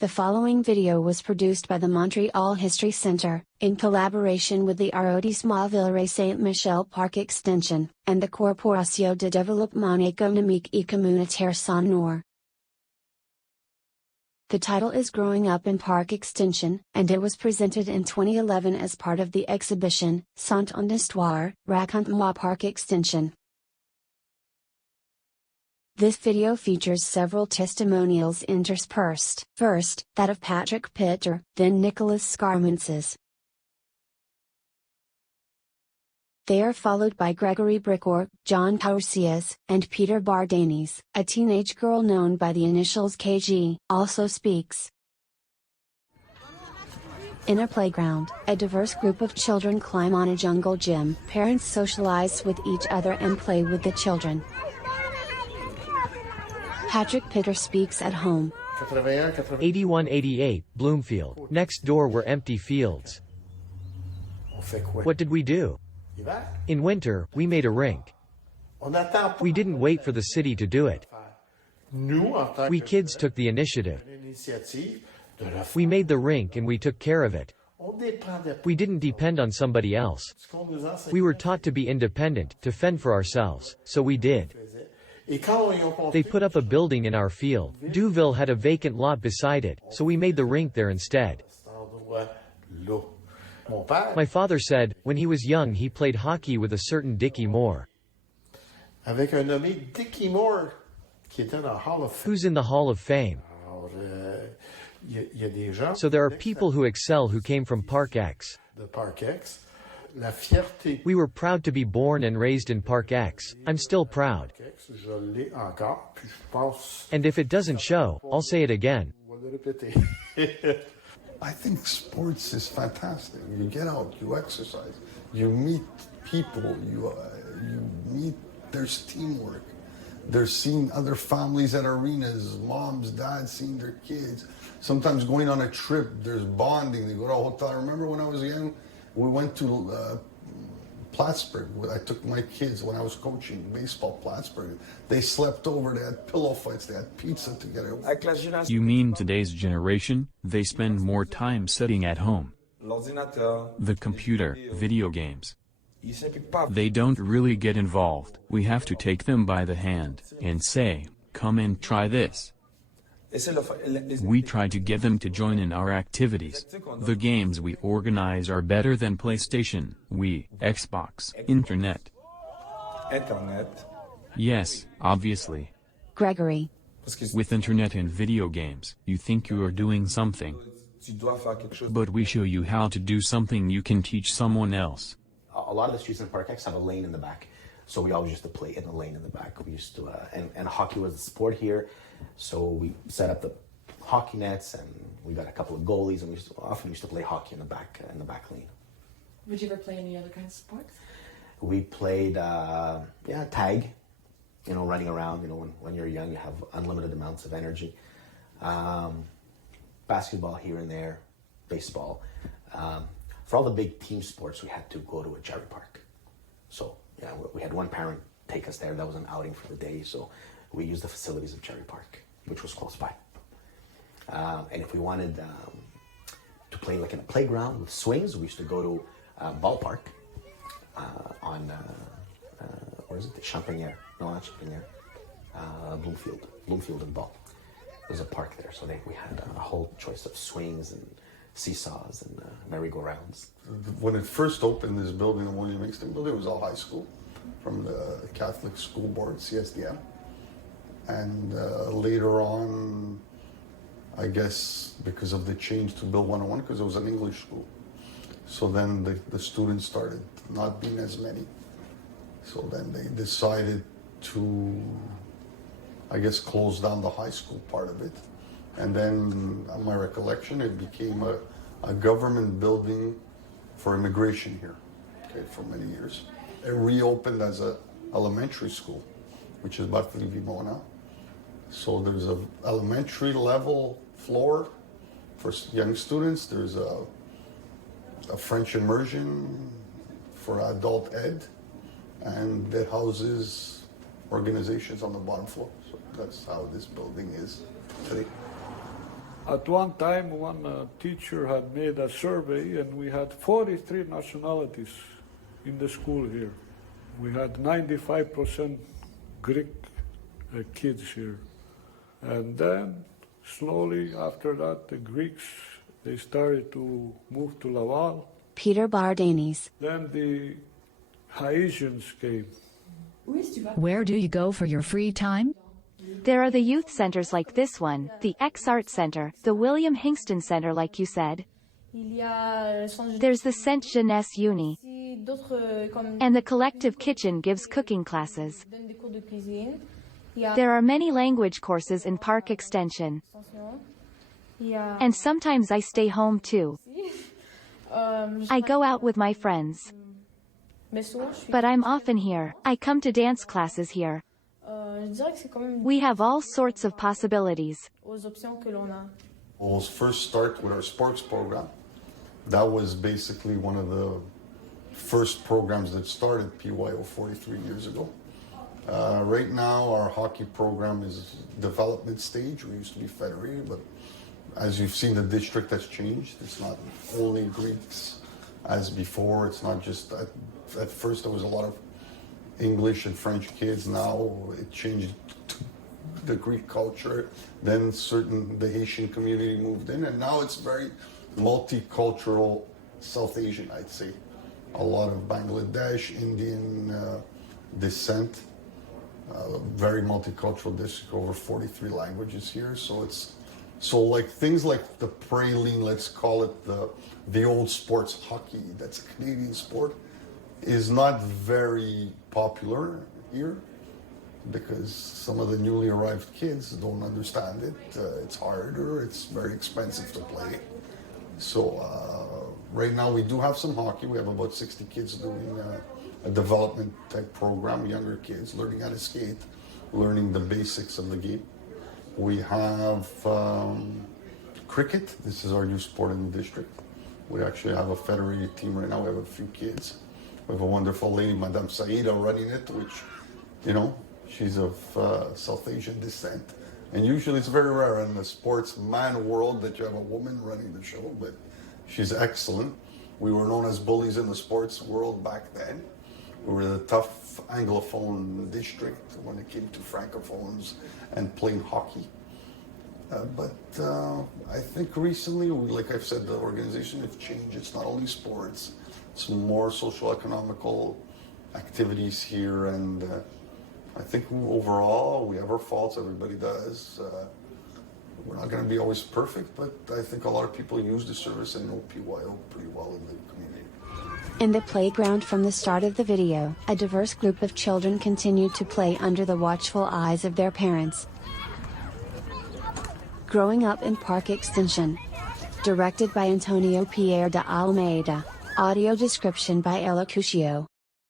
The following video was produced by the Montreal History Centre, in collaboration with the arrondissement Villeray St-Michel Parc-Extension, and the Corporation de développement économique et communautaire Saint-Nord. The title is Growing Up in Parc-Extension, and it was presented in 2011 as part of the exhibition, Cent ans d'histoire, Raconte-moi Parc-Extension. This video features several testimonials interspersed. First, that of Patrick Pitter, then Nicholas Scarmances. They are followed by Gregory Bricourt, John Pausias, and Peter Bardanis. A teenage girl known by the initials KG also speaks. In a playground, a diverse group of children climb on a jungle gym. Parents socialize with each other and play with the children. Patrick Pitter speaks at home. 81-88, Bloomfield. Next door were empty fields. What did we do? In winter, we made a rink. We didn't wait for the city to do it. We kids took the initiative. We made the rink and we took care of it. We didn't depend on somebody else. We were taught to be independent, to fend for ourselves, so we did. They put up a building in our field. Duville had a vacant lot beside it, so we made the rink there instead. My father said, when he was young he played hockey with a certain Dickie Moore. Avec un nommé Dickie Moore, qui était dans Hall of Fame. Who's in the Hall of Fame. So there are people who excel who came from Parc-Ex. We were proud to be born and raised in Parc-Ex. I'm still proud. And if it doesn't show, I'll say it again. I think sports is fantastic. You get out, you exercise, you meet people, you meet, there's teamwork. They're seeing other families at arenas, moms, dads seeing their kids. Sometimes going on a trip, there's bonding. They go to a hotel. I remember when I was young, we went to Plattsburgh. I took my kids when I was coaching baseball, Plattsburgh. They slept over, they had pillow fights, they had pizza together. You mean today's generation? They spend more time sitting at home. The computer, video games. They don't really get involved. We have to take them by the hand and say, come and try this. We try to get them to join in our activities. The games we organize are better than PlayStation, Wii, Xbox, Internet. Yes, obviously. Gregory. With Internet and video games, you think you are doing something. But we show you how to do something you can teach someone else. A lot of the streets in Parc-Ex have a lane in the back. So we always used to play in the lane in the back. We used to, and hockey was the sport here. So we set up the hockey nets and we got a couple of goalies and we often used to play hockey in the back lane. Would you ever play any other kinds of sports? We played, tag, running around, when you're young, you have unlimited amounts of energy. Basketball here and there, baseball. For all the big team sports, we had to go to a Cherry Park. So, yeah, we had one parent take us there. That was an outing for the day. So we used the facilities of Cherry Park, which was close by. And if we wanted to play like in a playground with swings, we used to go to ballpark on, where is it? Champagnat. No, not Champagnat. Bloomfield and Ball. There's a park there. So we had a whole choice of swings and seesaws and merry-go-rounds. When it first opened, this building, the William Hickson building, it was all high school from the Catholic School Board, CSDM. And later on, I guess because of the change to Bill 101, because it was an English school. So then the students started not being as many. So then they decided to, I guess, close down the high school part of it. And then, on my recollection, it became a government building for immigration here, okay, for many years. It reopened as an elementary school, which is Barthélemy now. So there's an elementary level floor for young students. There's a French immersion for adult ed, and it houses organizations on the bottom floor. So that's how this building is today. At one time, one teacher had made a survey, and we had 43 nationalities in the school here. We had 95% Greek kids here. And then, slowly after that, the Greeks, they started to move to Laval. Peter Bardanis. Then the Haitians came. Where do you go for your free time? There are the youth centers like this one, the X-Art Center, the William Hingston Center like you said. There's the Sainte Jeunesse Uni. And the Collective Kitchen gives cooking classes. There are many language courses in Park Extension. And sometimes I stay home too. I go out with my friends. But I'm often here. I come to dance classes here. We have all sorts of possibilities. We'll first start with our sports program. That was basically one of the first programs that started PYO 43 years ago. Right now, our hockey program is development stage. We used to be federated, but as you've seen, the district has changed. It's not only Greeks as before. It's not just, at first there was a lot of English and French kids. Now it changed to the Greek culture. Then the Haitian community moved in, and now it's very multicultural South Asian, I'd say. A lot of Bangladesh, Indian descent. Very multicultural district, over 43 languages here. So like things like the praline, let's call it the old sports hockey, that's a Canadian sport, is not very popular here because some of the newly arrived kids don't understand it. It's harder, it's very expensive to play. So right now we do have some hockey. We have about 60 kids doing a development type program, younger kids learning how to skate, learning the basics of the game. We have cricket. This is our youth sport in the district. We actually have a federated team right now. We have a few kids. We have a wonderful lady, Madame Saida, running it, which, you know, she's of South Asian descent. And usually it's very rare in the sportsman world that you have a woman running the show, but she's excellent. We were known as bullies in the sports world back then. We were the tough Anglophone district when it came to Francophones and playing hockey. But I think recently, like I've said, the organization has changed. It's not only sports, it's more social economical activities here. And I think overall, we have our faults, everybody does. We're not going to be always perfect, but I think a lot of people use the service and know PYO pretty well in the community. In the playground from the start of the video, a diverse group of children continued to play under the watchful eyes of their parents. Growing Up in Park Extension. Directed by Antonio Pierre de Almeida. Audio description by Ella Cuscio.